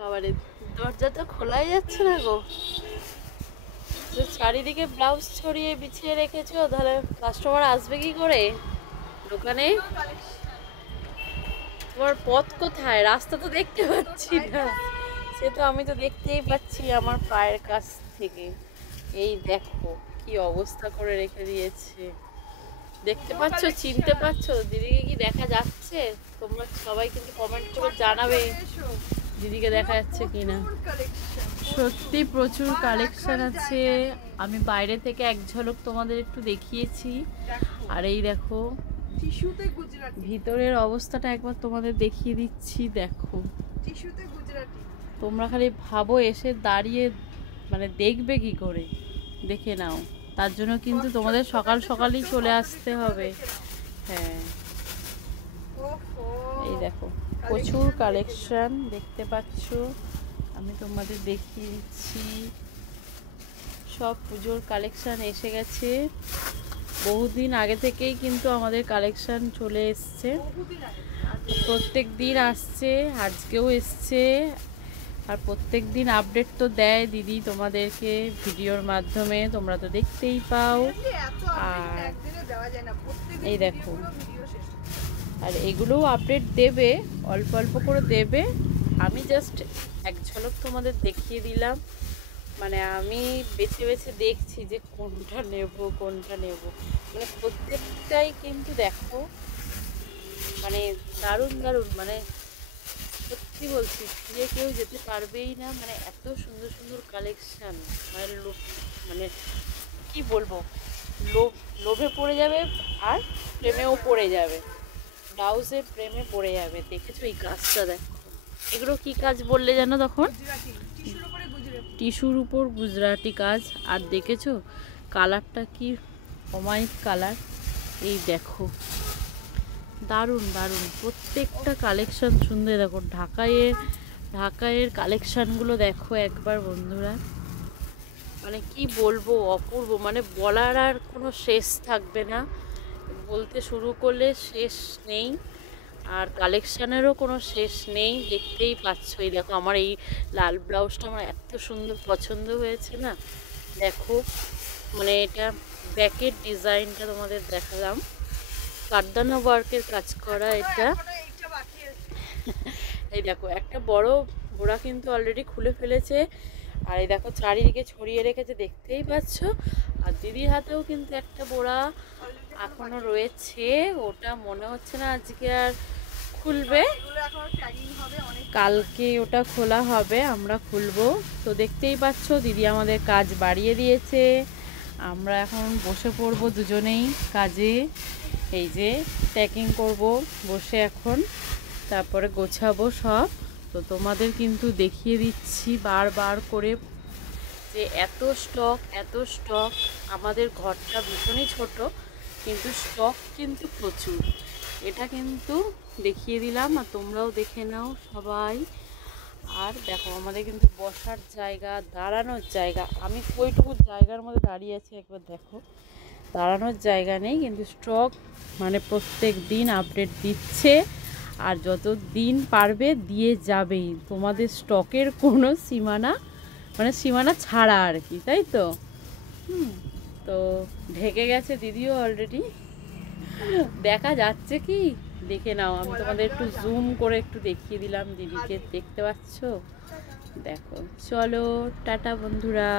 বাবারে, দরজা তো খোলাই যাচ্ছে না গো। চারিদিকে ব্লাউজ ছড়িয়ে বিছিয়ে রেখেছো, তাহলে কাস্টমার আসবে কি করে দোকানে? তোমার পথ কোথায়? রাস্তা তো দেখতে পাচ্ছি না। সে তো আমি তো দেখতেই পাচ্ছি আমার পায়ের কাছ থেকে। এই দেখো কি অবস্থা করে রেখে দিয়েছে। দেখতে পাচ্ছো? চিনতে পারছো? দিদিকে কি দেখা যাচ্ছে? তোমরা সবাই কিন্তু কমেন্ট করে জানাবে দিদিকে দেখা যাচ্ছে কিনা। সত্যি প্রচুর কালেকশন আছে। আমি বাইরে থেকে এক ঝলক তোমাদের একটু দেখিয়েছি। আর এই দেখো ভিতরের অবস্থাটা একবার তোমাদের দেখিয়ে দিচ্ছি। দেখো তোমরা খালি ভাবো এসে দাঁড়িয়ে মানে দেখবে কি করে, দেখে নাও। তার জন্য কিন্তু তোমাদের সকাল সকালই চলে আসতে হবে। হ্যাঁ, এই দেখো প্রচুর কালেকশন দেখতে পাচ্ছ। আমি তোমাদের দেখিয়ে দিচ্ছি। সব পুজোর কালেকশন এসে গেছে। বহুদিন আগে থেকেই কিন্তু আমাদের কালেকশন চলে এসছে। প্রত্যেক দিন আসছে, আজকেও এসছে। আর প্রত্যেক দিন আপডেট তো দেয় দিদি তোমাদেরকে ভিডিওর মাধ্যমে, তোমরা তো দেখতেই পাও। আর এই দেখো, আর এগুলোও আপডেট দেবে, অল্প অল্প করে দেবে। আমি জাস্ট এক ঝলক তোমাদের দেখিয়ে দিলাম। মানে আমি বেছে বেছে দেখছি যে কোনটা নেব কোনটা নেব। মানে প্রত্যেকটাই কিন্তু দেখো মানে দারুণ দারুণ, মানে সত্যি বলছি ফিরে কেউ যেতে পারবেই না। মানে এত সুন্দর সুন্দর কালেকশান, মানে মানে কি বলবো, লোভে পড়ে যাবে আর প্রেমেও পড়ে যাবে। ব্লাউজের প্রেমে পড়ে যাবে। দেখেছো এই কাজটা? দেখো এগুলো কি কাজ বললে জানো তখন? টিস্যুর উপর গুজরাটি কাজ। আর দেখেছো কালারটা কি অমায়িক কালার। এই দেখো দারুণ দারুণ প্রত্যেকটা কালেকশন সুন্দর। দেখো ঢাকাইয়ের কালেকশানগুলো দেখো একবার বন্ধুরা। মানে কি বলবো, অপূর্ব। মানে বলার আর কোনো শেষ থাকবে না, বলতে শুরু করলে শেষ নেই। আর কালেকশানেরও কোনো শেষ নেই, দেখতেই পাচ্ছ। এই দেখো আমার এই লাল ব্লাউজটা আমার এত সুন্দর পছন্দ হয়েছে না। দেখো মানে এটা ব্যাকের ডিজাইনটা তোমাদের দেখালাম, কারদানা ওয়ার্কের কাজ করা এটা। এই দেখো একটা বড় বোড়া কিন্তু অলরেডি খুলে ফেলেছে। আর এই দেখো চারিদিকে ছড়িয়ে রেখেছে, দেখতেই পাচ্ছ। আর দিদির হাতেও কিন্তু একটা বোড়া এখনো রয়েছে। ওটা মনে হচ্ছে না আজকে আর খুলবে, কালকে ওটা খোলা হবে, আমরা খুলবো। তো দেখতেই পাচ্ছ দিদি আমাদের কাজ বাড়িয়ে দিয়েছে। আমরা এখন বসে পড়বো দুজনেই কাজে। এই যে প্যাকিং করব বসে এখন, তারপরে গোছাবো সব। তো তোমাদের কিন্তু দেখিয়ে দিচ্ছি বারবার করে যে এত স্টক। আমাদের ঘরটা ভীষণই ছোট, কিন্তু স্টক কিন্তু প্রচুর। এটা কিন্তু দেখিয়ে দিলাম, আর তোমরাও দেখে নাও সবাই। আর দেখো আমাদের কিন্তু বসার জায়গা, দাঁড়ানোর জায়গা, আমি কইটুকু জায়গার মধ্যে দাঁড়িয়ে আছি একবার দেখো। দাঁড়ানোর জায়গা নেই, কিন্তু স্টক মানে প্রত্যেক দিন আপডেট দিচ্ছে। আর যত দিন পারবে দিয়ে যাবেই। তোমাদের স্টকের কোনো সীমানা মানে সীমানা ছাড়া আর কি, তাই তো? তো ঢেকে গেছে দিদিও অলরেডি। দেখা যাচ্ছে কি দেখে নাও, আমি তোমাদের একটু জুম করে একটু দেখিয়ে দিলাম দিদিকে, দেখতে পাচ্ছ? দেখো চলো টাটা বন্ধুরা।